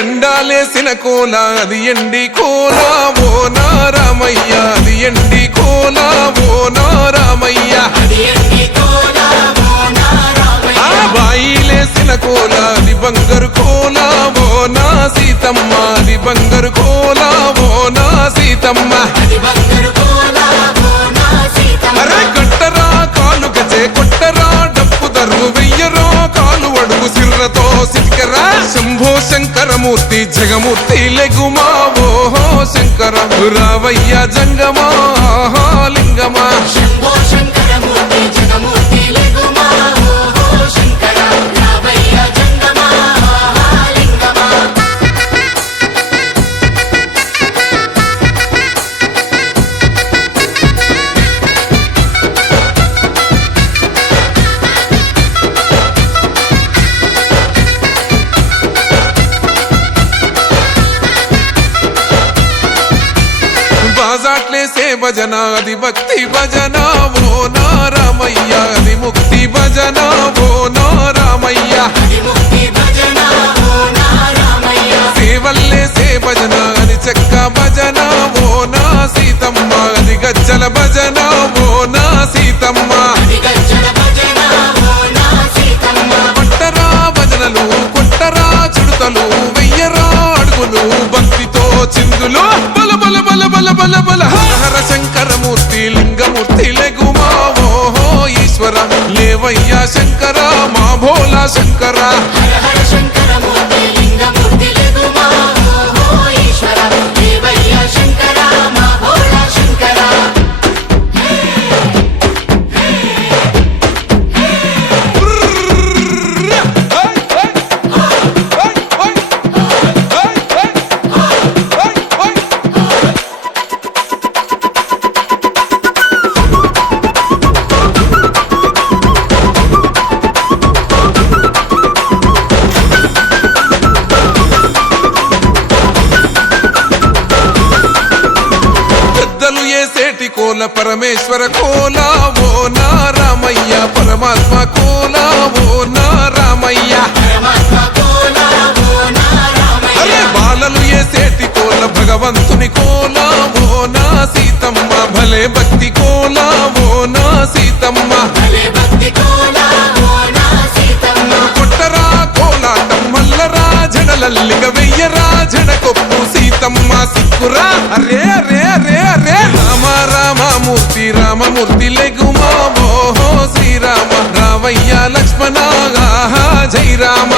ఎండాలేసిన కోల అది ఎండి కోల ఓ నారామయ్య అది ఎండి కోల ఓ నారామయ్య ఆ బాయిలేసిన కోల అది బంగారు కోల ఓ నా సీతమ్మ అది బంగారు కోల ఓ నా సీతమ్మ అరే కట్టరా కాలు గజే కొట్టరా డప్పు దరువు వెయ్యరో కాలు అడుగు సిర్రతో సిటికరా శంభో శంకరమూర్తి జగమూర్తి లెగుమా ఓహో శంకర రావయ్య జంగమా లింగమా బాజాట్లేసే భజన అది భక్తి భజన ఓ నారామయ్య అది ముక్తి భజన ఓ నారామయ్య సేవల్లేసే భజన అది చెక్క భజన ఓ నా సీతమ్మ అది గజ్జల భజన ఓ నా సీతమ్మ పట్టరా భజనలు కొట్టరా చుడతలు వెయ్యరా అడుగులు భక్తితో చిందులు బల బల బల బల బల బల హర శంకరమూర్తి లింగమూర్తి లెగుమా ఓహో ఈశ్వర లేవయ్యా శంకర మా భోలా శంకర కోల పరమేశ్వర కోల ఓ నారామయ్య పరమాత్మ కోల ఓ నారామయ్య అరే బాలలు ఏసేటి కోల భగవంతుని కోల ఓ నా సీతమ్మ భలే భక్తి కోల ఓ నా సీతమ్మ కొట్టరా కోలాటం మల్లరా జడలల్లిగ వెయ్యరా జడకొప్పు సీతమ్మ సిక్కురా అరే అరే అరే అరే రామ రామమూర్తి రామమూర్తి లెగుమా ఓహో శ్రీరామ రావయ్య లక్ష్మణ జై రామ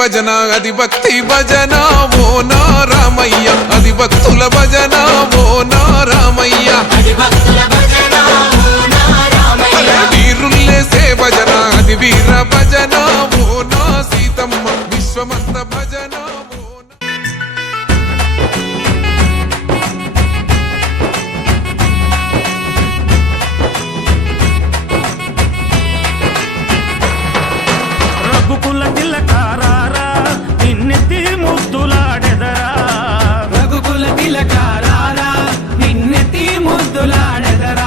భజన అది భక్తి భజన ఓ నారామయ్య అది భక్తుల భజన ఓ నారామయ్య వీరుల్లేసే భజన అది వీర భజన ఓ నా సీతమ్మ విశ్వమంత భజన రఘుకుల తిలకారా నిన్నెత్తి ముద్దులాడెదరా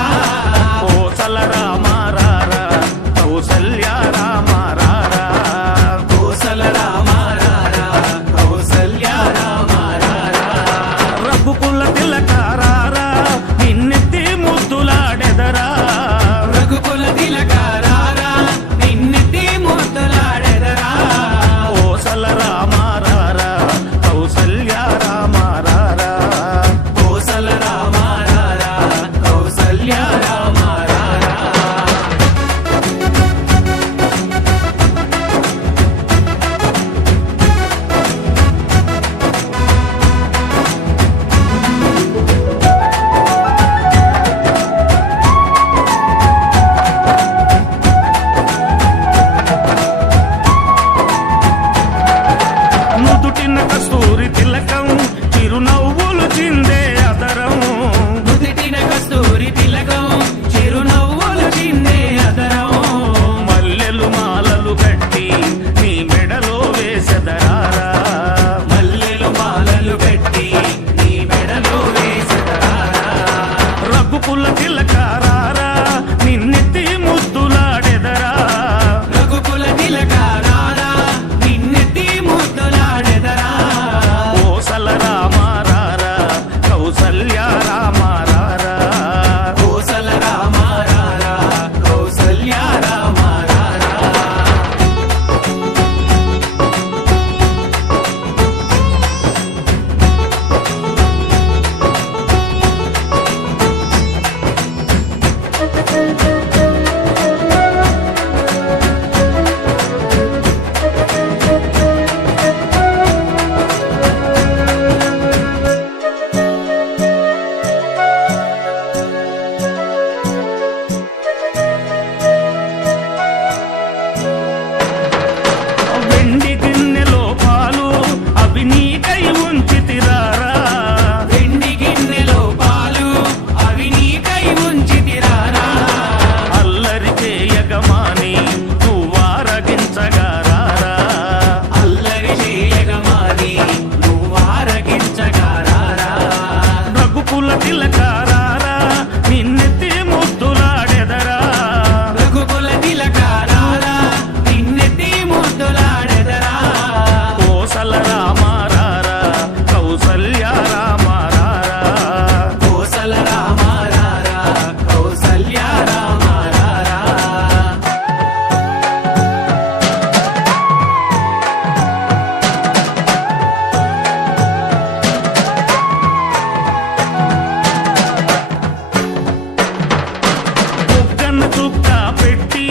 బుగ్గన చుక్క పెట్టి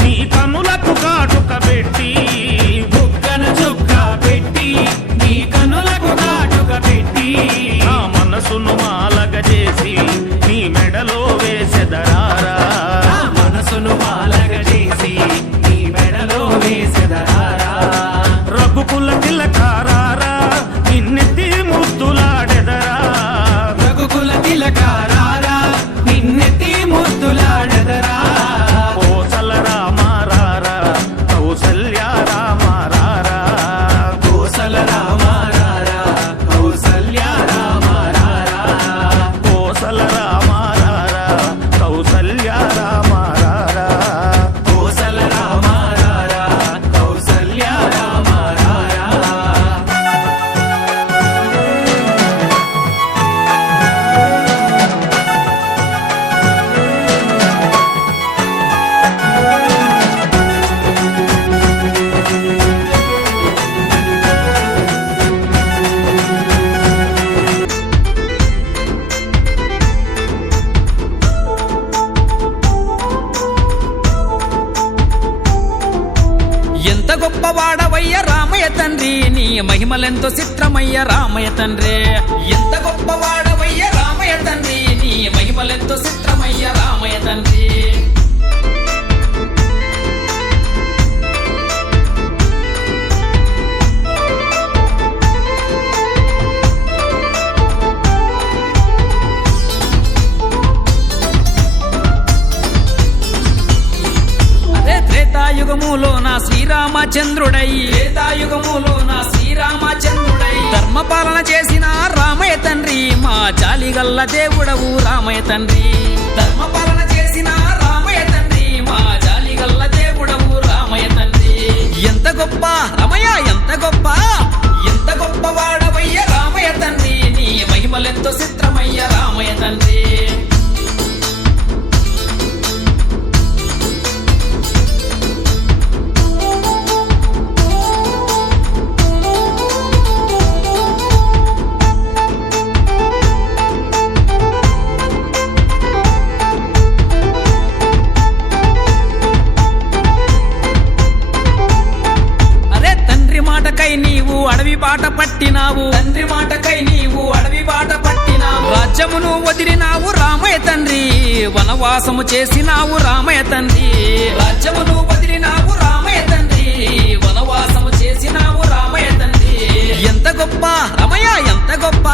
నీ కనులకు కాటుక పెట్టి బుగ్గన చుక్క పెట్టి నీ కనులకు కాటుక పెట్టి నా మనసును మాలగ చేసి నీ మెడలో వేసెదరారా నా మనసును మాలగ చేసి నీ మెడలో వేసెదరారా రఘుకుల తిలకారారా నిన్నెత్తి ముద్దులాడెదరా రఘుకుల తిలకారారా నిన్నెత్తి ముద్దులాడెదరా కోసల రామారారా కౌసల్య రామారారా కోసల రామారారా కౌసల్య రామారారా కోసల రామారారా కౌసల్య రామారారా కోసల రామారారా కౌసల్య రామారారా ఎంత గొప్పవాడవయ్య రామయ్య తండ్రి నీ మహిమలెంతో చిత్రమయ్య రామయ్య తండ్రి ఎంత గొప్పవాడవయ్య రామయ్య తండ్రి నీ మహిమలెంతో చిత్రమయ్య రామయ్య తండ్రి అదే త్రేతాయుగములో నా శ్రీరామచంద్రుడై త్రేతాయుగములో నా శ్రీరామచంద్రుడై ధర్మపాలన చేసిన రామయ్య తండ్రి మా జాలిగల్ల దేవుడవు రామయ్య తండ్రి ధర్మపాలన చేసిన రామయ్య తండ్రి మా జాలిగల్ల దేవుడవు రామయ్య తండ్రి ఎంత గొప్ప రమయ్య ఎంత గొప్ప ఎంత గొప్పవాడవయ్య రామయ్య తండ్రి నీ మహిమలెంతో చిత్రమయ్య రామయ్య తండ్రి అరే తండ్రి మాటకై నీవు అడవి బాట పట్టినావు తండ్రి మాటకై నీవు అడవి బాట పట్టినావు రాజ్యమును వదిలినావు రామయ్య తండ్రి వనవాసము చేసినావు రామయ్య తండ్రి రాజ్యమును వదిలినావు రామయ్య తండ్రి వనవాసము చేసినావు రామయ్య తండ్రి ఎంత గొప్ప రమయ్య ఎంత గొప్ప